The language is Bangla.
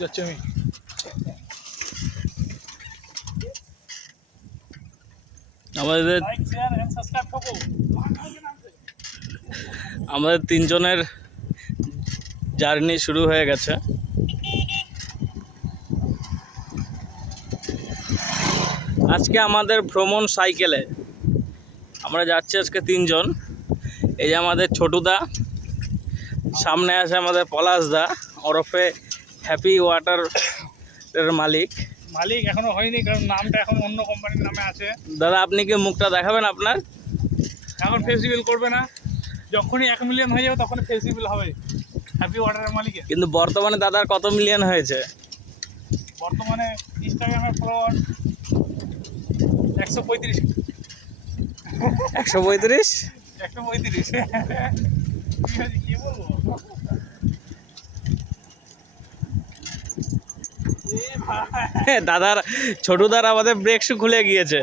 যাচ্ছি আমি। আমাদের আমাদের তিনজনের জার্নি শুরু হয়ে গেছে। আজকে আমাদের ভ্রমণ সাইকেলে আমরা যাচ্ছি আজকে তিনজন। এই যে আমাদের ছোটুদা, সামনে আছে আমাদের পলাশদা ওরফে হ্যাপি ওয়াটারের মালিক। মালিক এখনো হয়নি, কারণ নামটা এখন অন্য কোম্পানির নামে আছে। দাদা আপনি কি মুখটা দেখাবেন আপনার? এখন ফেস্টিভ্যাল করবে না, যখনই 1 মিলিয়ন হয়ে যাবে তখন ফেস্টিভ্যাল হবে হ্যাপি ওয়াটারের মালিকের। কিন্তু বর্তমানে দাদার কত মিলিয়ন হয়েছে? বর্তমানে ইনস্টাগ্রামের ফলোয়ার 135। 135? 135। কি বলবো? দাদার ছোটুদার আমাদের ব্রেক শু খুলে গিয়েছে।